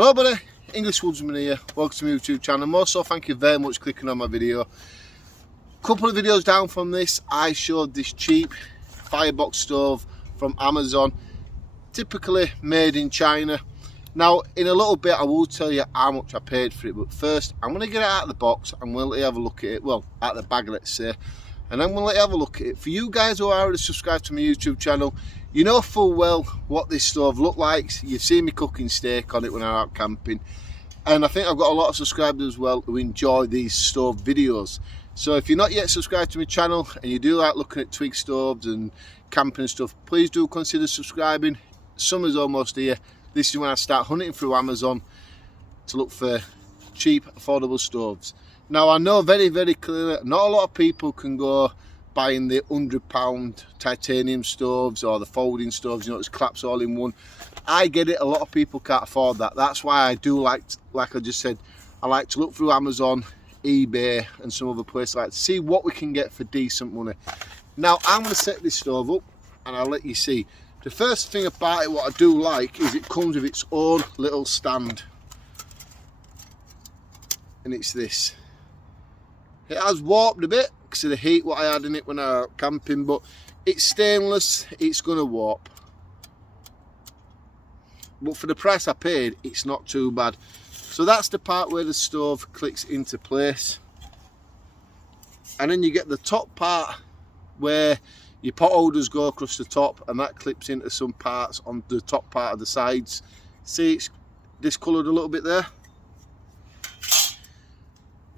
Hello buddy, English Woodsman here, welcome to my YouTube channel. Most so thank you very much for clicking on my video. Couple of videos down from this, I showed this cheap firebox stove from Amazon, typically made in China. Now in a little bit I will tell you how much I paid for it, but first I'm going to get it out of the box and we'll let you have a look at it, well out of the bag let's say, and then we'll let you have a look at it. For you guys who are already subscribed to my YouTube channel, you know full well what this stove looked like. You've seen me cooking steak on it when I'm out camping, and I think I've got a lot of subscribers as well who enjoy these stove videos. So if you're not yet subscribed to my channel and you do like looking at Twig stoves and camping and stuff, please do consider subscribing. Summer's almost here. This is when I start hunting through Amazon to look for cheap, affordable stoves. Now I know very, very clearly not a lot of people can go buying the £100 titanium stoves or the folding stoves, you know, it's collapse all in one. I get it, a lot of people can't afford that. That's why I do like I just said, I like to look through Amazon, eBay and some other places like to see what we can get for decent money. Now I'm going to set this stove up and I'll let you see. The first thing about it, what I do like, is it comes with its own little stand. And it's this. It has warped a bit because of the heat what I had in it when I was camping, but it's stainless, it's going to warp. But for the price I paid, it's not too bad. So that's the part where the stove clicks into place. And then you get the top part where your pot holders go across the top, and that clips into some parts on the top part of the sides. See, it's discoloured a little bit there.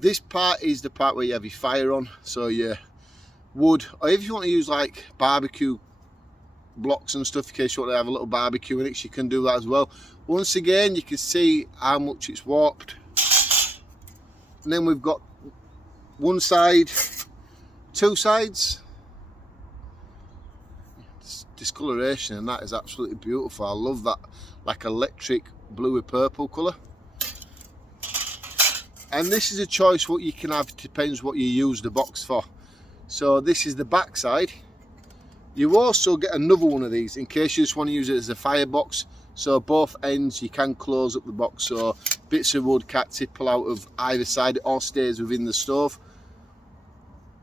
This part is the part where you have your fire on, so your wood, or if you want to use like barbecue blocks and stuff in case you want to have a little barbecue in it, you can do that as well. Once again, you can see how much it's warped. And then we've got one side, two sides. Discoloration, and that is absolutely beautiful. I love that, like electric bluey purple colour. And this is a choice what you can have, it depends what you use the box for. So this is the back side. You also get another one of these in case you just want to use it as a firebox. So both ends you can close up the box so bits of wood can't tipple out of either side, it all stays within the stove.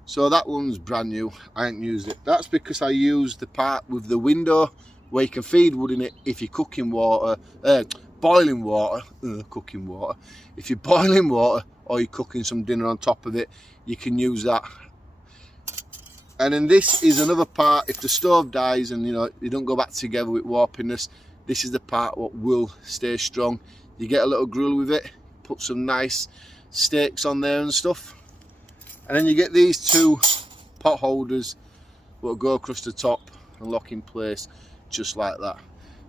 So that one's brand new, I haven't used it. That's because I used the part with the window where you can feed wood in it if you're cooking water, boiling water, cooking water. If you're boiling water or you're cooking some dinner on top of it, you can use that. And then this is another part, if the stove dies and you know you don't go back together with warpiness, this is the part what will stay strong. You get a little grill with it, put some nice steaks on there and stuff. And then you get these two pot holders that will go across the top and lock in place just like that.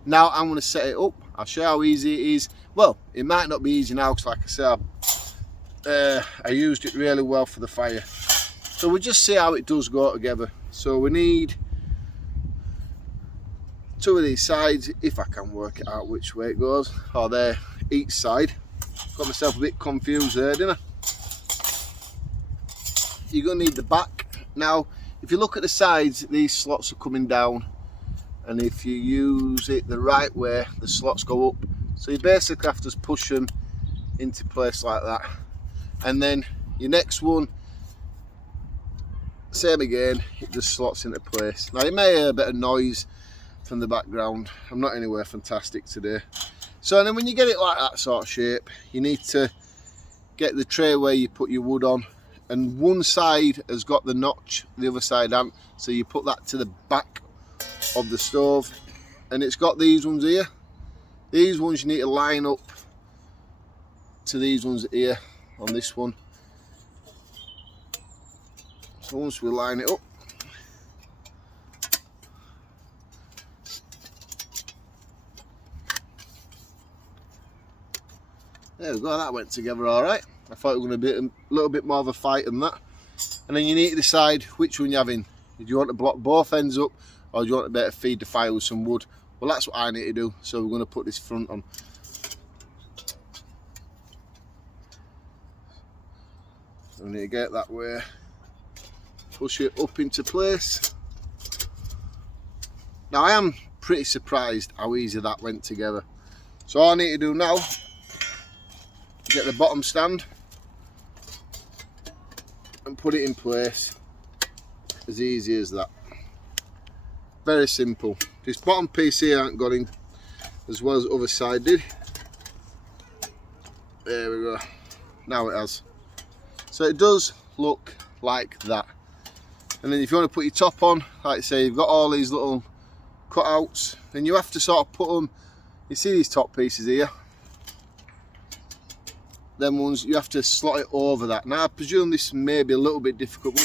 Now I'm going to set it up. I'll show you how easy it is. Well, it might not be easy now because like I said, I used it really well for the fire. So we'll just see how it does go together. So we need two of these sides, if I can work it out which way it goes, or there, each side. Got myself a bit confused there, didn't I? You're going to need the back. Now, if you look at the sides, these slots are coming down. And if you use it the right way, the slots go up. So you basically have to push them into place like that. And then your next one, same again, it just slots into place. Now you may hear a bit of noise from the background. I'm not anywhere fantastic today. So then when you get it like that sort of shape, you need to get the tray where you put your wood on. And one side has got the notch, the other side hasn't. So you put that to the back of the stove, and it's got these ones here. These ones you need to line up to these ones here on this one. So once we line it up, there we go, that went together all right. I thought it was going to be a little bit more of a fight than that. And then you need to decide which one you're having. Do you want to block both ends up, or do you want to better feed the fire with some wood? Well, that's what I need to do. So we're going to put this front on. So we need to get it that way. Push it up into place. Now I am pretty surprised how easy that went together. So all I need to do now get the bottom stand and put it in place. As easy as that. Very simple. This bottom piece here ain't got in as well as the other side did. There we go. Now it has. So it does look like that. And then if you want to put your top on, like I say, you've got all these little cutouts, then you have to sort of put them, you see these top pieces here, them ones, you have to slot it over that. Now I presume this may be a little bit difficult,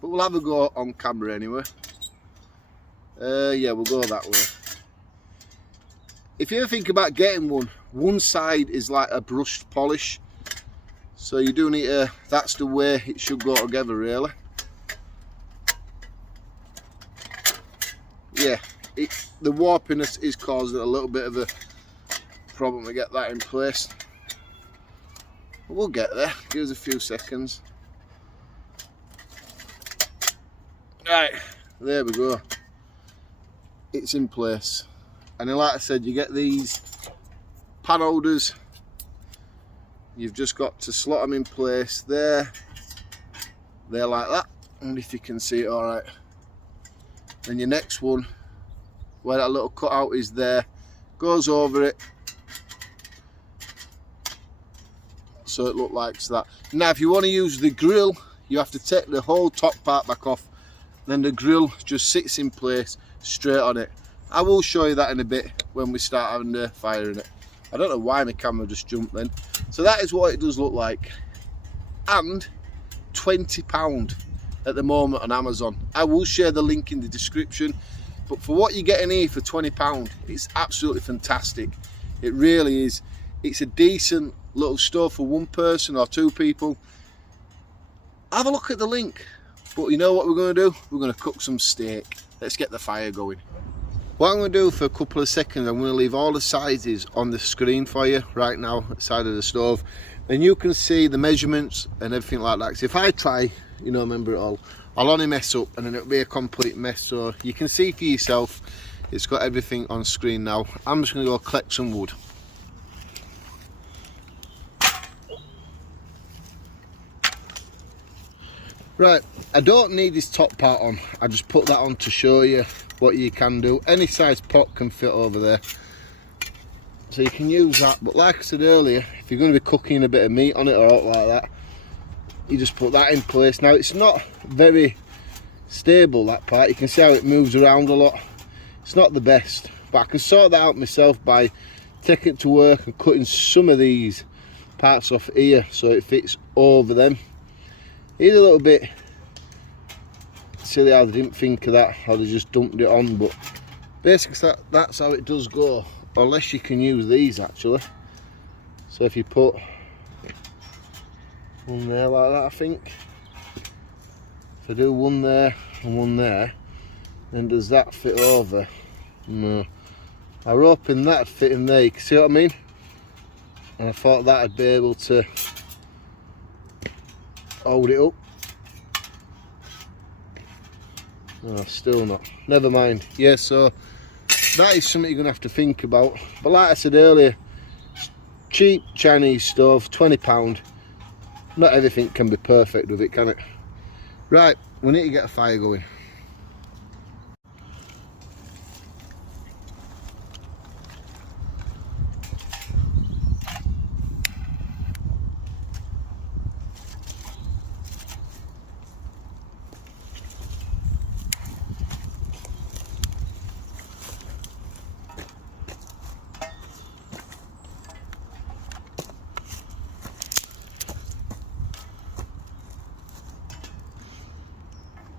but we'll have a go on camera anyway. Yeah, we'll go that way. If you ever think about getting one side is like a brushed polish, so you do need to, that's the way it should go together really. Yeah, the warpiness is causing a little bit of a problem to get that in place. But we'll get there, give us a few seconds. Right, there we go. It's in place. And then like I said, you get these pan holders. You've just got to slot them in place there. There like that. And if you can see it alright. Then your next one, where that little cutout is there, goes over it. So it looks like that. Now if you want to use the grill, you have to take the whole top part back off. Then the grill just sits in place straight on it. I will show you that in a bit when we start having the fire in it. I don't know why my camera just jumped then. So that is what it does look like. And £20 at the moment on Amazon. I will share the link in the description. But for what you're getting here for £20, it's absolutely fantastic. It really is. It's a decent little stove for one person or two people. Have a look at the link. But you know what we're going to do? We're going to cook some steak. Let's get the fire going. What I'm going to do for a couple of seconds, I'm going to leave all the sizes on the screen for you right now at the side of the stove. Then you can see the measurements and everything like that. So if I try, you know, remember it all, I'll only mess up and then it'll be a complete mess. So you can see for yourself, it's got everything on screen now. I'm just going to go collect some wood. Right, I don't need this top part on. I just put that on to show you what you can do. Any size pot can fit over there, so you can use that. But like I said earlier, if you're going to be cooking a bit of meat on it or out like that, you just put that in place. Now it's not very stable, that part. You can see how it moves around a lot. It's not the best, but I can sort that out myself by taking it to work and cutting some of these parts off here so it fits over them. It's a little bit silly how they didn't think of that, how they just dumped it on, but basically that's how it does go, unless you can use these actually. So if you put one there like that, I think, if I do one there and one there, then does that fit over? No. I was hoping that'd fit in there, you can see what I mean? And I thought that'd be able to hold it up. Oh, still not. Never mind. Yeah, so that is something you're going to have to think about. But like I said earlier, cheap Chinese stove, £20. Not everything can be perfect with it, can it? Right, we need to get a fire going.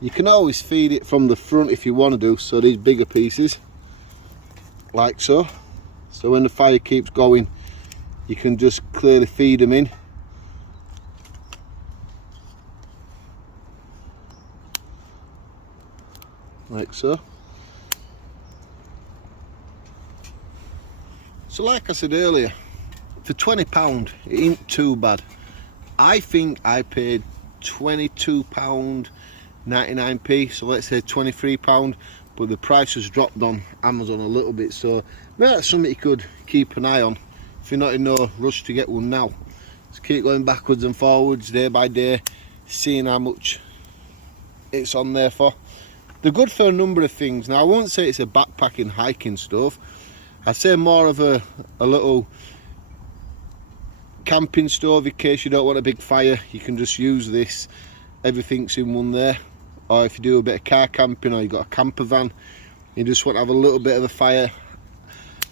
You can always feed it from the front if you want to do, so these bigger pieces, like so. So when the fire keeps going, you can just clearly feed them in. Like so. So like I said earlier, for £20, it ain't too bad. I think I paid £22.99, so let's say £23, but the price has dropped on Amazon a little bit, so maybe that's something you could keep an eye on if you're not in no rush to get one now. Just keep going backwards and forwards day by day, seeing how much it's on there for. They're good for a number of things. Now I won't say it's a backpacking hiking stove. I'd say more of a little camping stove in case you don't want a big fire. You can just use this. Everything's in one there. Or if you do a bit of car camping or you've got a camper van, you just want to have a little bit of a fire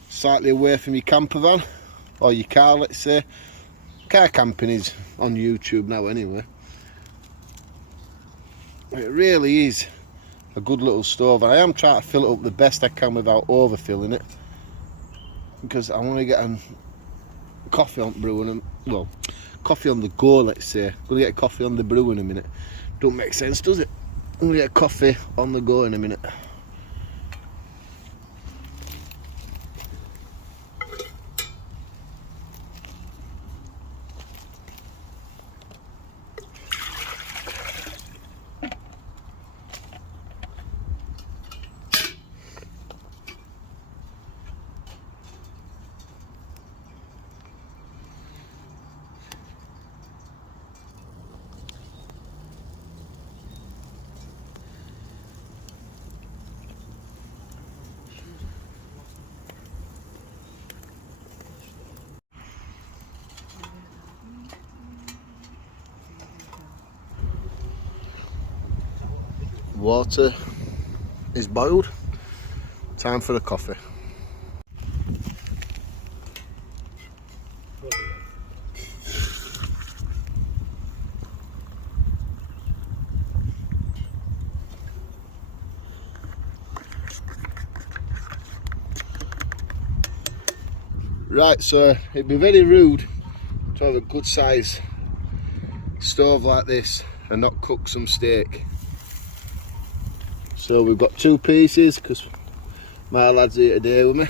slightly away from your camper van or your car, let's say. Car camping is on YouTube now anyway. It really is a good little stove. I am trying to fill it up the best I can without overfilling it, because I want to get a coffee on brewing and, well, coffee on the go, let's say. I'm going to get a coffee on the brew in a minute. Don't make sense, does it? I'm going to get a coffee on the go in a minute. Water is boiled. Time for a coffee. Right, so it'd be very rude to have a good size stove like this and not cook some steak. So we've got 2 pieces because my lad's here today with me.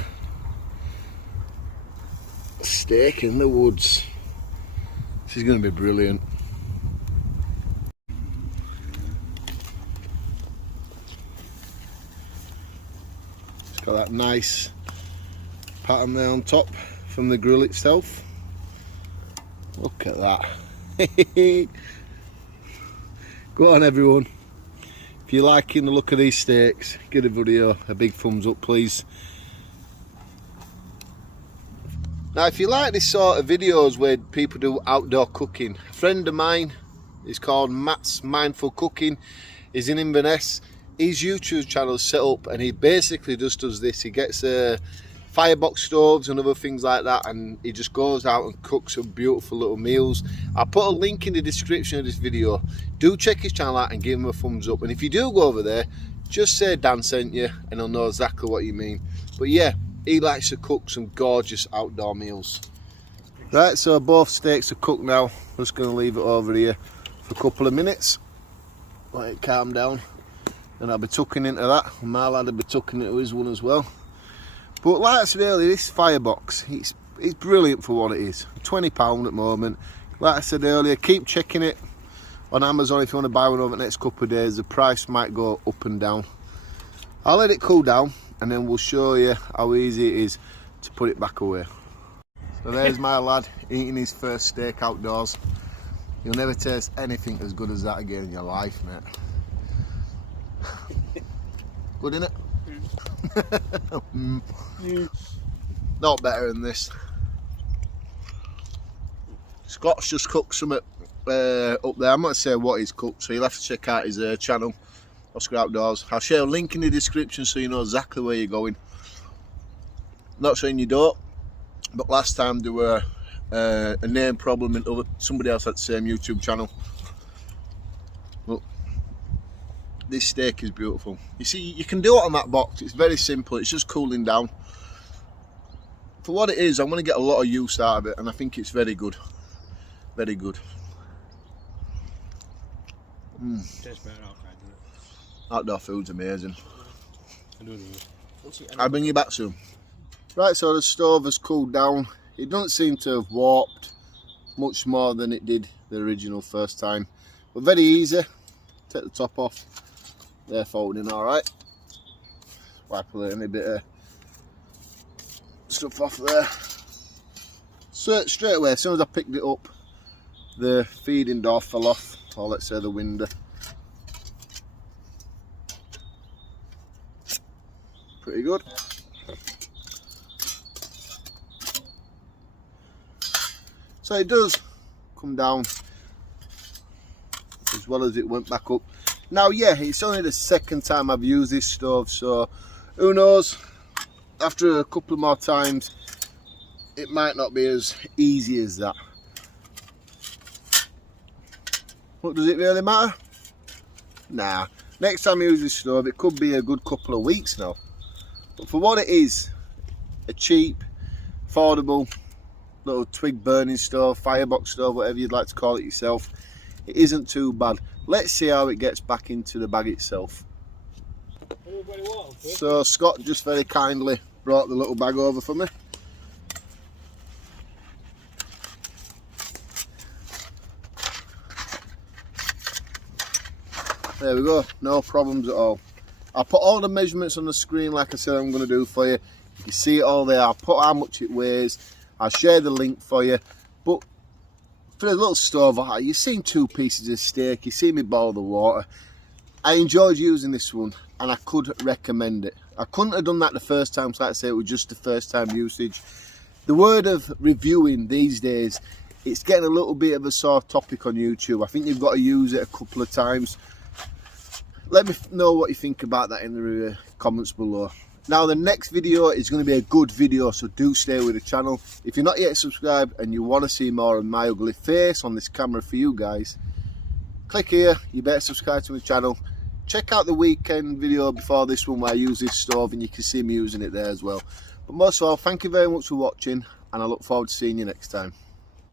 Steak in the woods. This is going to be brilliant. It's got that nice pattern there on top from the grill itself. Look at that. Go on everyone. If you're liking the look of these steaks, give the video a big thumbs up please. Now if you like this sort of videos where people do outdoor cooking, a friend of mine is called Matt's Mindful Cooking. He's in Inverness. His YouTube channel is set up and he basically just does this. He gets firebox stoves and other things like that, and he just goes out and cooks some beautiful little meals. I'll put a link in the description of this video. Do check his channel out and give him a thumbs up, and if you do go over there, just say Dan sent you and he'll know exactly what you mean. But yeah, he likes to cook some gorgeous outdoor meals. Right, so both steaks are cooked now. I'm just going to leave it over here for a couple of minutes, let it calm down, and I'll be tucking into that, and my lad will be tucking into his one as well. But like I said earlier, this firebox, it's brilliant for what it is. £20 at the moment. Like I said earlier, keep checking it on Amazon if you want to buy one over the next couple of days. The price might go up and down. I'll let it cool down and then we'll show you how easy it is to put it back away. So there's my lad eating his first steak outdoors. You'll never taste anything as good as that again in your life, mate. Good, innit? Not better than this. Scott's just cooked some up there. I'm not going to say what he's cooked, so you'll have to check out his channel, Oscar Outdoors. I'll share a link in the description so you know exactly where you're going. Not saying you don't, but last time there were a name problem and somebody else had the same YouTube channel. Well, this steak is beautiful. You see, you can do it on that box. It's very simple. It's just cooling down. For what it is, I'm going to get a lot of use out of it, and I think it's very good. Very good. Tastes better outside, doesn't it? Outdoor food's amazing. I do know. I'll bring you back soon. Right, so the stove has cooled down. It doesn't seem to have warped much more than it did the original first time, but very easy. Take the top off. They're folding all right. Wipe a little bit of stuff off there. So straight away, as soon as I picked it up, the feeding door fell off, or let's say the window. Pretty good. So it does come down as well as it went back up. Now yeah, it's only the second time I've used this stove, so who knows, after a couple more times it might not be as easy as that. But does it really matter? Nah. Next time I use this stove, it could be a good couple of weeks now. But for what it is, a cheap, affordable little twig burning stove, firebox stove, whatever you'd like to call it yourself, it isn't too bad. Let's see how it gets back into the bag itself. So Scott just very kindly brought the little bag over for me. There we go, no problems at all. I'll put all the measurements on the screen like I said I'm going to do for you. You can see it all there. I'll put how much it weighs. I'll share the link for you. But for the little stove, you've seen 2 pieces of steak, you've seen me boil the water. I enjoyed using this one and I could recommend it. I couldn't have done that the first time, so like I say, it was just the first time usage. The word of reviewing these days, it's getting a little bit of a sore topic on YouTube. I think you've got to use it a couple of times. Let me know what you think about that in the comments below. Now the next video is going to be a good video, so do stay with the channel. If you're not yet subscribed and you want to see more of my ugly face on this camera for you guys, click here. You better subscribe to my channel. Check out the weekend video before this one where I use this stove and you can see me using it there as well. But most of all, thank you very much for watching and I look forward to seeing you next time.